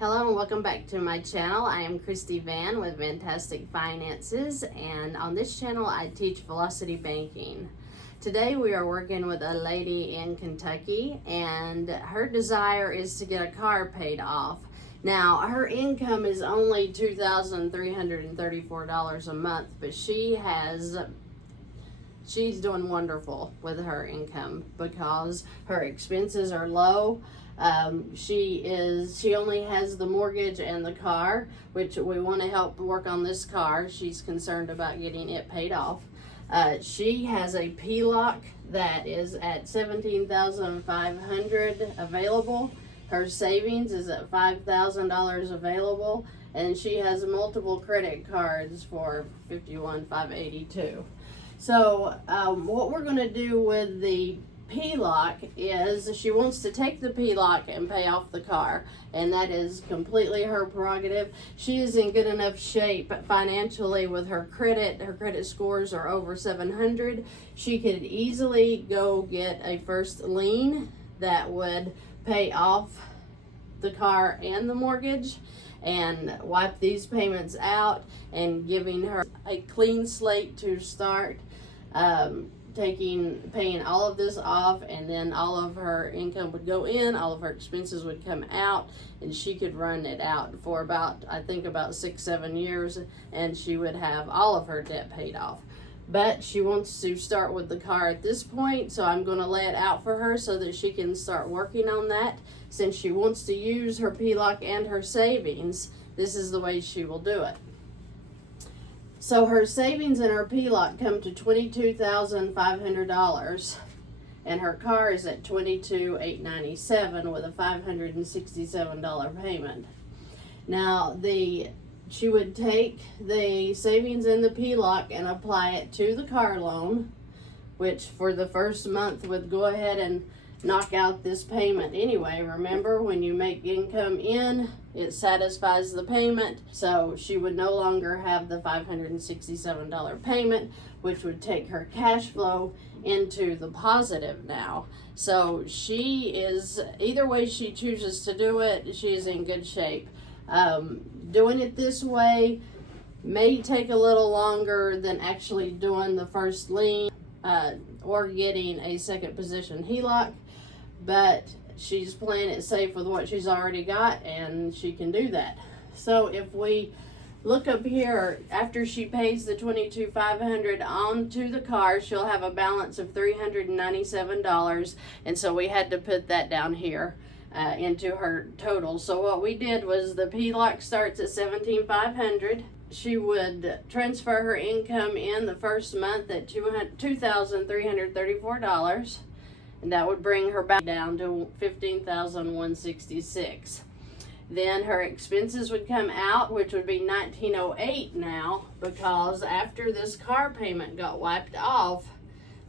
Hello and welcome back to my channel. I am Christy Vann with Fantastic Finances, and on this channel I teach velocity banking. Today we are working with a lady in Kentucky, and her desire is to get a car paid off. Now her income is only $2,334 a month, but she's doing wonderful with her income because her expenses are low. She only has the mortgage and the car, which we want to help work on this car. She's concerned about getting it paid off. She has a PLOC that is at $17,500 available. Her savings is at $5,000 available, and she has multiple credit cards for $51,582. So what we're going to do with the PLOC is she wants to take the PLOC and pay off the car, and that is completely her prerogative. She is in good enough shape financially with her credit. Her credit scores are over 700. She could easily go get a first lien that would pay off the car and the mortgage and wipe these payments out, and giving her a clean slate to start paying all of this off, and then all of her income would go in, all of her expenses would come out, and she could run it out for about 6-7 years, and she would have all of her debt paid off. But she wants to start with the car at this point, so I'm going to lay it out for her so that she can start working on that. Since she wants to use her PLOC and her savings, this is the way she will do it. So her savings and her PLOC come to $22,500, and her car is at $22,897 with a $567 payment. Now she would take the savings in the PLOC and apply it to the car loan, which for the first month would go ahead and knock out this payment anyway. Remember, when you make income in, it satisfies the payment, so she would no longer have the $567 payment, which would take her cash flow into the positive now. So she is, either way she chooses to do it, she is in good shape. Doing it this way may take a little longer than actually doing the first lien or getting a second position HELOC, but she's playing it safe with what she's already got, and she can do that. So if we look up here, after she pays the $22,500 onto the car, she'll have a balance of $397, and so we had to put that down here into her total. So what we did was the PLOC starts at $17,500. She would transfer her income in the first month at $2,334, and that would bring her back down to $15,166. Then her expenses would come out, which would be $1,908 now, because after this car payment got wiped off,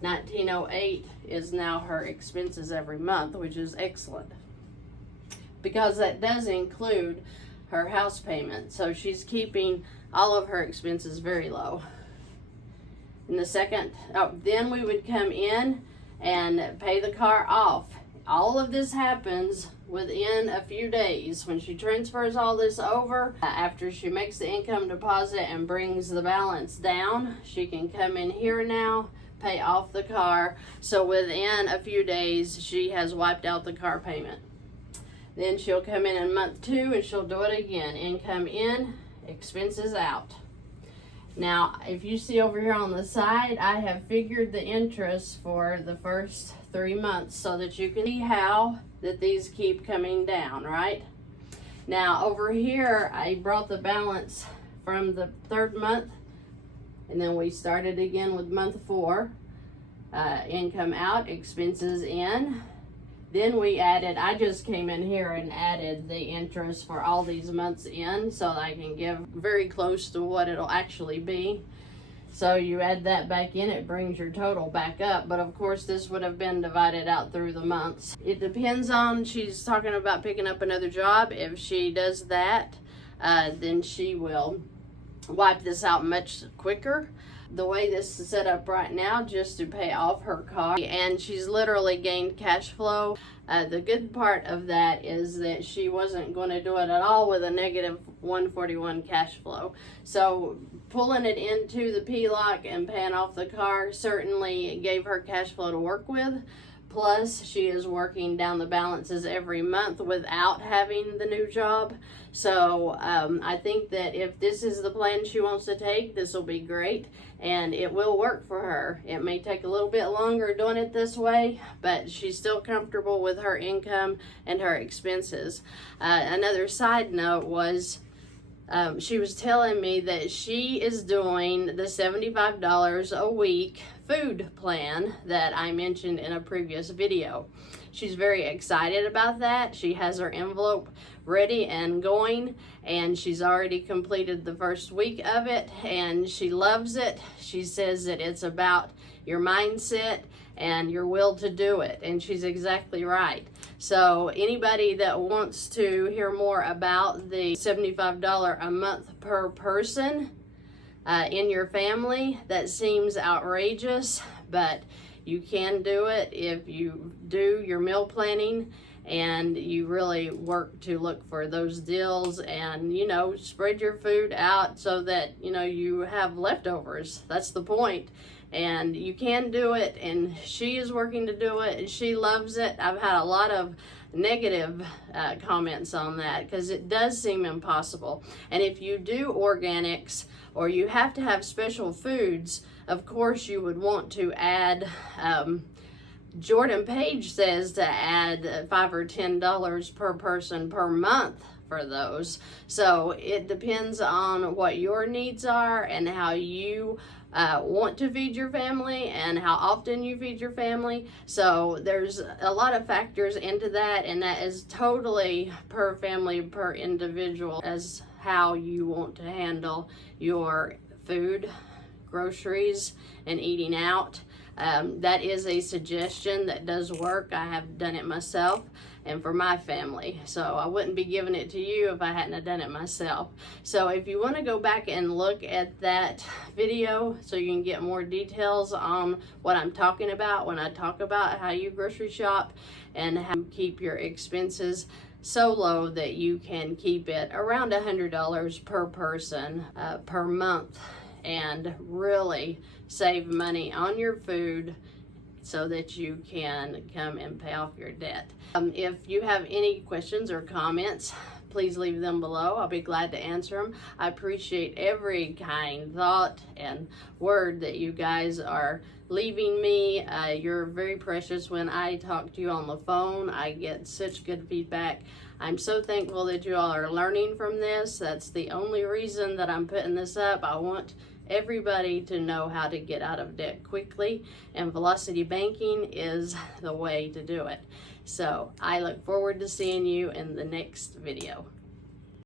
$1,908 is now her expenses every month, which is excellent, because that does include her house payment. So she's keeping all of her expenses very low. In the then we would come in and pay the car off. All of this happens within a few days. When she transfers all this over, after she makes the income deposit and brings the balance down, she can come in here now, pay off the car. So within a few days, she has wiped out the car payment. Then she'll come in month 2 and she'll do it again. Income in, expenses out. Now, if you see over here on the side, I have figured the interest for the first 3 months so that you can see how that these keep coming down, right? Now, over here, I brought the balance from the 3rd month, and then we started again with month 4. Income out, expenses in. Then we added, I just came in here and added the interest for all these months in, so I can give very close to what it'll actually be. So you add that back in, it brings your total back up. But of course, this would have been divided out through the months. It depends on, she's talking about picking up another job. If she does that, then she will wipe this out much quicker. the way this is set up right now, just to pay off her car, and she's literally gained cash flow. The good part of that is that she wasn't going to do it at all with a negative 141 cash flow. So pulling it into the PLOC and paying off the car certainly gave her cash flow to work with. Plus, she is working down the balances every month without having the new job. So I think that if this is the plan she wants to take, this will be great, and it will work for her. It may take a little bit longer doing it this way, but she's still comfortable with her income and her expenses. Another side note was, she was telling me that she is doing the $75 a week food plan that I mentioned in a previous video. She's very excited about that. She has her envelope ready and going, and she's already completed the first week of it, and she loves it. She says that it's about your mindset and your will to do it, and she's exactly right. So anybody that wants to hear more about the $75 a month per person in your family, that seems outrageous, but you can do it if you do your meal planning and you really work to look for those deals, and you know, spread your food out so that you know you have leftovers. That's the point. And you can do it, and she is working to do it, and she loves it. I've had a lot of negative comments on that because it does seem impossible. And if you do organics or you have to have special foods, of course you would want to add, Jordan Page says to add $5 or $10 per person per month for those. So it depends on what your needs are and how you want to feed your family and how often you feed your family. So there's a lot of factors into that, and that is totally per family, per individual, as how you want to handle your food, groceries, and eating out. That is a suggestion that does work. I have done it myself and for my family. So I wouldn't be giving it to you if I hadn't have done it myself. So if you want to go back and look at that video so you can get more details on what I'm talking about when I talk about how you grocery shop and how you keep your expenses so low that you can keep it around $100 per person per month, and really save money on your food so that you can come and pay off your debt. If you have any questions or comments, please leave them below. I'll be glad to answer them. I appreciate every kind thought and word that you guys are leaving me. You're very precious. When I talk to you on the phone, I get such good feedback. I'm so thankful that you all are learning from this. That's the only reason that I'm putting this up. I want everybody to know how to get out of debt quickly, and Velocity Banking is the way to do it. So I look forward to seeing you in the next video.